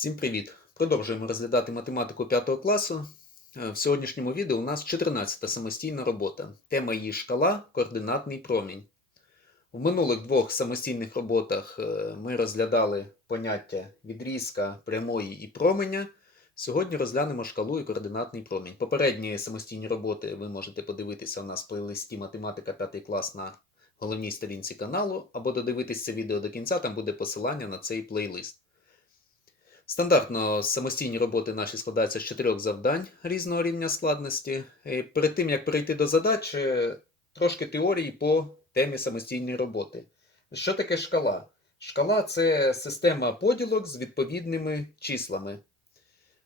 Всім привіт! Продовжуємо розглядати математику 5 класу. Е, В сьогоднішньому відео у нас 14-та самостійна робота. Тема її шкала координатний промінь. В минулих двох самостійних роботах е, ми розглядали поняття відрізка, прямої і променя. Сьогодні розглянемо шкалу і координатний промінь. Попередні самостійні роботи ви можете подивитися у нас в плейлисті Математика 5 клас на головній сторінці каналу, або додивитись це відео до кінця, там буде посилання на цей плейлист. Стандартно самостійні роботи наші складаються з чотирьох завдань різного рівня складності. І перед тим як перейти до задач, трошки теорії по темі самостійної роботи. Що таке шкала? Шкала це система поділок з відповідними числами.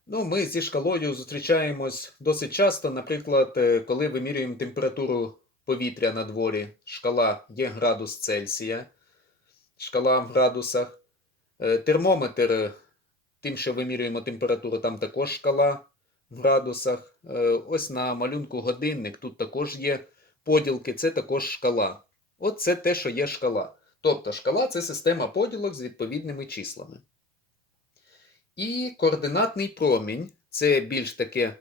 Ну, Ми зі шкалою зустрічаємось досить часто, наприклад, е, коли вимірюємо температуру повітря на дворі, шкала є градус Цельсія, шкала в градусах. Е, Термометр, тим, що вимірюємо температуру, там також шкала в градусах. Е, Ось на малюнку годинник, тут також є поділки, це також шкала. От це те, що є шкала. Тобто шкала це система поділок з відповідними числами. І координатний промінь це більш таке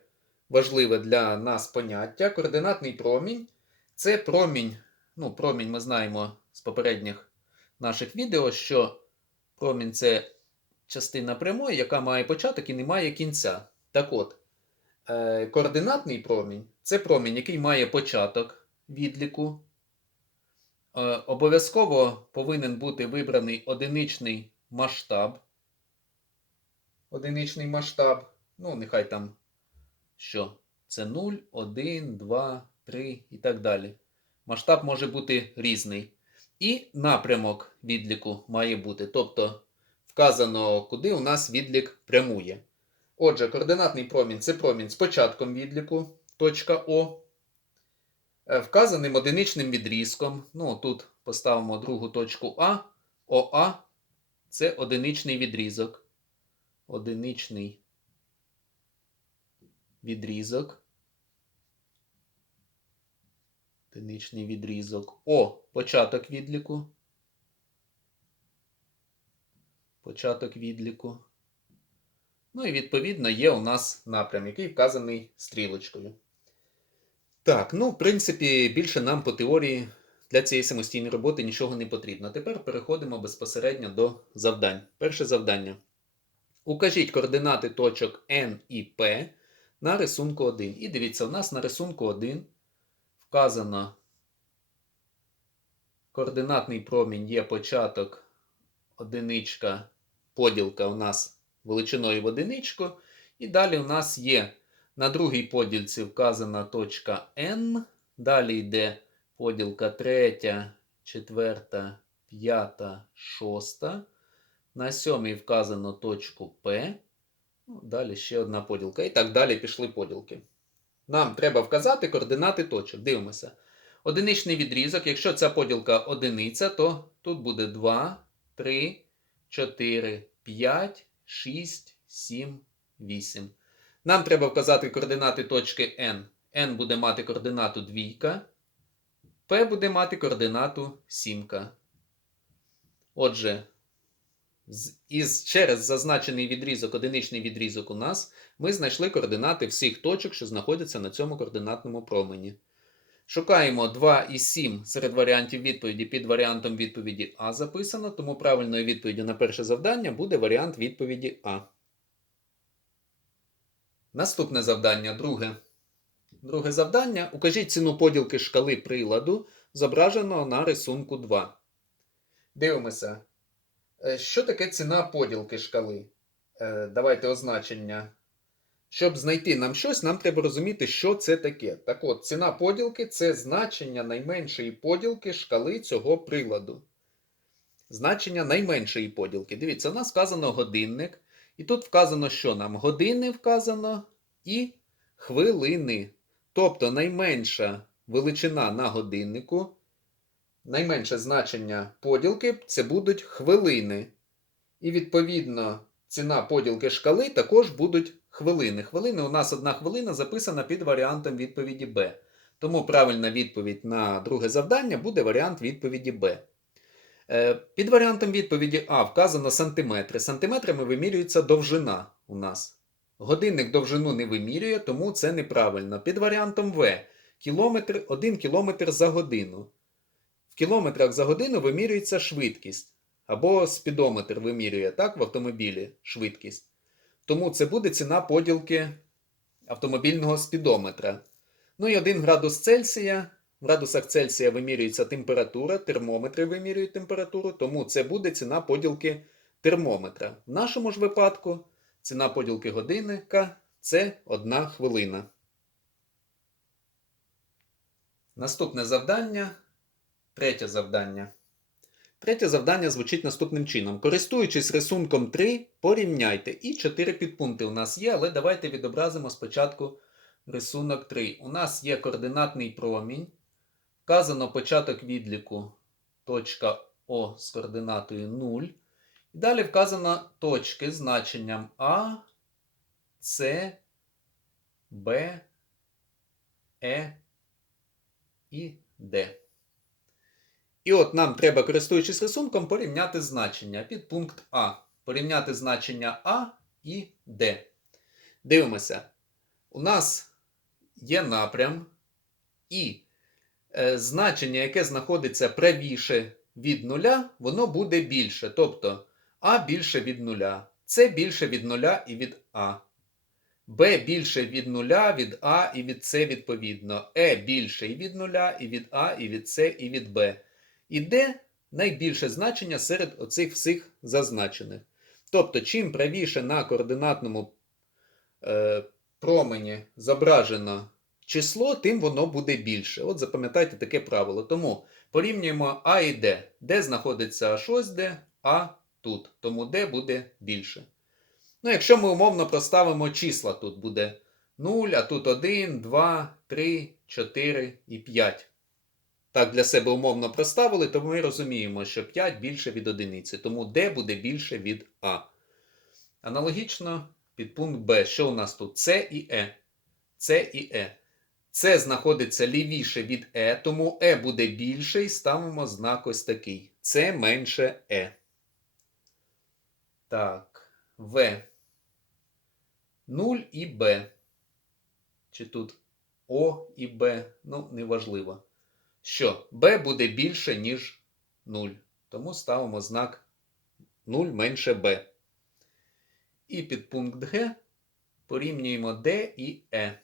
важливе для нас поняття. Координатний промінь це промінь, ну, промінь ми знаємо з попередніх наших відео, що промінь це частина прямої, яка має початок і не має кінця. Так от, е, координатний промінь це промінь, який має початок відліку. Е, обов'язково повинен бути вибраний одиничний масштаб. Одиничний масштаб. Ну, нехай там що? Це 0, 1, 2, 3 і так далі. Масштаб може бути різний. І напрямок відліку має бути. Тобто вказано, куди у нас відлік прямує. Отже, координатний промінь це промінь з початком відліку, точка О. Е, Вказаним одиничним відрізком. Ну, тут поставимо другу точку А. ОА це одиничний відрізок. Одиничний відрізок. Одиничний відрізок. О початок відліку. Початок відліку. Ну і відповідно є у нас напрям, який вказаний стрілочкою. Так, ну, в принципі, більше нам по теорії для цієї самостійної роботи нічого не потрібно. Тепер переходимо безпосередньо до завдань. Перше завдання. Укажіть координати точок N і P на рисунку 1. І дивіться, у нас на рисунку 1 вказано координатний промінь є початок, одиничка, поділка у нас величиною в одиничку. І далі у нас є на другій поділці вказана точка N. Далі йде поділка третя, четверта, п'ята, шоста. На сьомій вказано точку P. Ну, Далі ще одна поділка. І так далі пішли поділки. Нам треба вказати координати точок. Дивимося. Одиничний відрізок. Якщо ця поділка одиниця, то тут буде 2, 3, 4, 5, 6, 7, 8. Нам треба вказати координати точки N. N буде мати координату двійка. P буде мати координату сімка. Отже, із, через зазначений відрізок, одиничний відрізок у нас, ми знайшли координати всіх точок, що знаходяться на цьому координатному промені. Шукаємо 2 і 7 серед варіантів відповіді під варіантом відповіді А записано, тому правильною відповіддю на перше завдання буде варіант відповіді А. Наступне завдання, друге. Друге завдання. Укажіть ціну поділки шкали приладу, зображеного на рисунку 2. Дивимося. Е, Що таке ціна поділки шкали? Е, Давайте означення. Щоб знайти нам щось, нам треба розуміти, що це таке. Так от, ціна поділки це значення найменшої поділки шкали цього приладу. Значення найменшої поділки. Дивіться, у нас вказано годинник. І тут вказано, що нам години вказано і хвилини. Тобто найменша величина на годиннику, найменше значення поділки це будуть хвилини. І відповідно ціна поділки шкали також будуть хвилини. Хвилини у нас одна хвилина записана під варіантом відповіді Б. Тому правильна відповідь на друге завдання буде варіант відповіді Б. Е, Під варіантом відповіді А вказано сантиметри. Сантиметрами вимірюється довжина у нас. Годинник довжину не вимірює, тому це неправильно. Під варіантом В кілометр 1 кілометр за годину. В кілометрах за годину вимірюється швидкість. Або спідометр вимірює так, в автомобілі швидкість. Тому це буде ціна поділки автомобільного спідометра. Ну і 1 градус Цельсія. В градусах Цельсія вимірюється температура, термометри вимірюють температуру, тому це буде ціна поділки термометра. В нашому ж випадку ціна поділки годинника це 1 хвилина. Наступне завдання. Третє завдання. Третє завдання звучить наступним чином. Користуючись рисунком 3, порівняйте. І 4 підпункти у нас є, але давайте відобразимо спочатку рисунок 3. У нас є координатний промінь. Вказано початок відліку точка О з координатою 0. І далі вказано точки з значенням А, С, Б, Е і Д. І от нам треба, користуючись рисунком, порівняти значення. Підпункт А. Порівняти значення А і Д. Дивимося. У нас є напрям і е, значення, яке знаходиться правіше від нуля, воно буде більше. Тобто А більше від нуля, С більше від нуля і від А. Б більше від нуля, від А і від С відповідно. Е більше і від нуля, і від А, і від С, і від Б. І Д найбільше значення серед оцих всіх зазначених. Тобто, чим правіше на координатному е, промені зображено число, тим воно буде більше. От запам'ятайте таке правило. Тому порівнюємо А і Д. Де знаходиться аж ось Д, А тут. Тому Д буде більше. Ну, якщо ми умовно проставимо числа, тут буде 0, а тут 1, 2, 3, 4 і 5. Так, для себе умовно проставили, то ми розуміємо, що 5 більше від одиниці. Тому D буде більше від А. Аналогічно підпункт Б. Що у нас тут? С і Е. С і Е. С знаходиться лівіше від Е, тому Е буде більше і ставимо знак ось такий. С менше Е. Так. В. 0 і Б. Чи тут О і Б. Ну, неважливо. Що Б буде більше, ніж 0. Тому ставимо знак 0 менше Б. І під пункт Г порівнюємо Д і Е.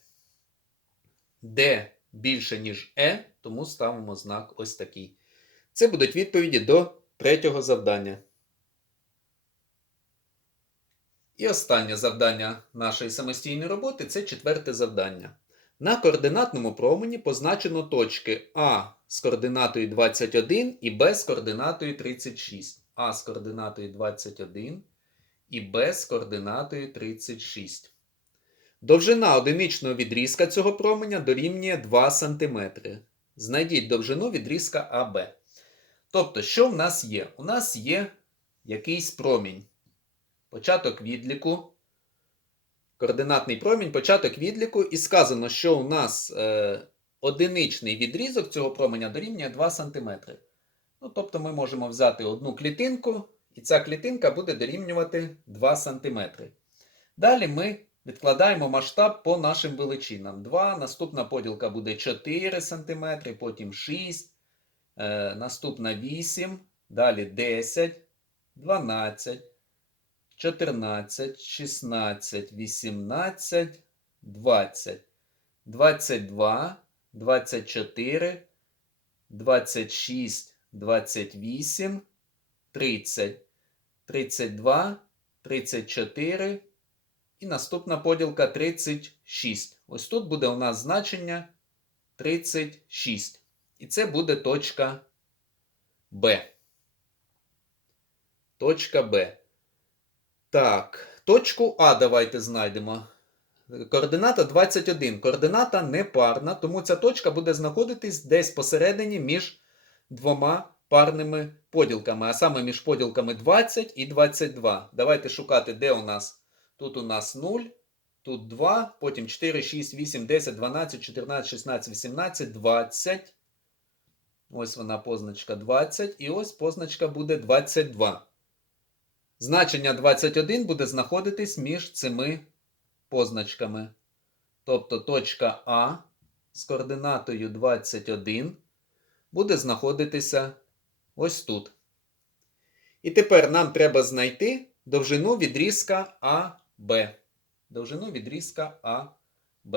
Д більше, ніж Е, тому ставимо знак ось такий. Це будуть відповіді до третього завдання. І останнє завдання нашої самостійної роботи це четверте завдання. На координатному промені позначено точки А з координатою 21 і Б з координатою 36. А з координатою 21 і Б з координатою 36. Довжина одиничного відрізка цього променя дорівнює 2 см. Знайдіть довжину відрізка АБ. Тобто, що в нас є? У нас є якийсь промінь. Початок відліку. Координатний промінь, початок відліку, і сказано, що у нас е, одиничний відрізок цього променя дорівнює 2 см. Ну, тобто ми можемо взяти одну клітинку, і ця клітинка буде дорівнювати 2 см. Далі ми відкладаємо масштаб по нашим величинам. 2, наступна поділка буде 4 см, потім 6, е, наступна 8, далі 10, 12. 14, 16, 18, 20, 22, 24, 26, 28, 30, 32, 34 і наступна поділка 36. Ось тут буде у нас значення 36. І це буде точка Б. Точка Б. Так, точку А давайте знайдемо. Координата 21. Координата непарна, тому ця точка буде знаходитись десь посередині між двома парними поділками, а саме між поділками 20 і 22. Давайте шукати, де у нас. Тут у нас 0, тут 2, потім 4, 6, 8, 10, 12, 14, 16, 18, 20. Ось вона позначка 20, і ось позначка буде 22. Значення 21 буде знаходитись між цими позначками. Тобто точка А з координатою 21 буде знаходитися ось тут. І тепер нам треба знайти довжину відрізка АБ. Довжину відрізка АБ.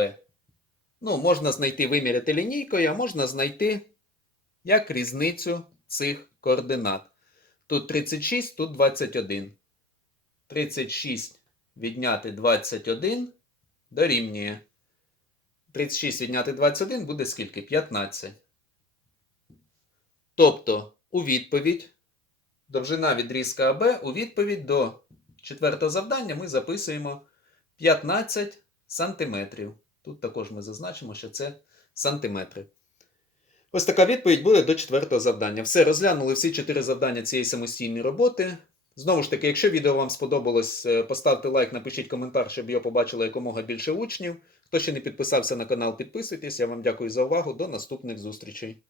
Ну, можна знайти виміряти лінійкою, а можна знайти як різницю цих координат. Тут 36, тут 21. 36 відняти 21 дорівнює. 36 відняти 21 буде скільки? 15. Тобто, у відповідь, довжина відрізка АБ, у відповідь до четвертого завдання ми записуємо 15 сантиметрів. Тут також ми зазначимо, що це сантиметри. Ось така відповідь буде до четвертого завдання. Все, розглянули всі чотири завдання цієї самостійної роботи. Знову ж таки, якщо відео вам сподобалось, е, поставте лайк, напишіть коментар, щоб його побачило якомога більше учнів. Хто ще не підписався на канал, підписуйтесь. Я вам дякую за увагу. До наступних зустрічей.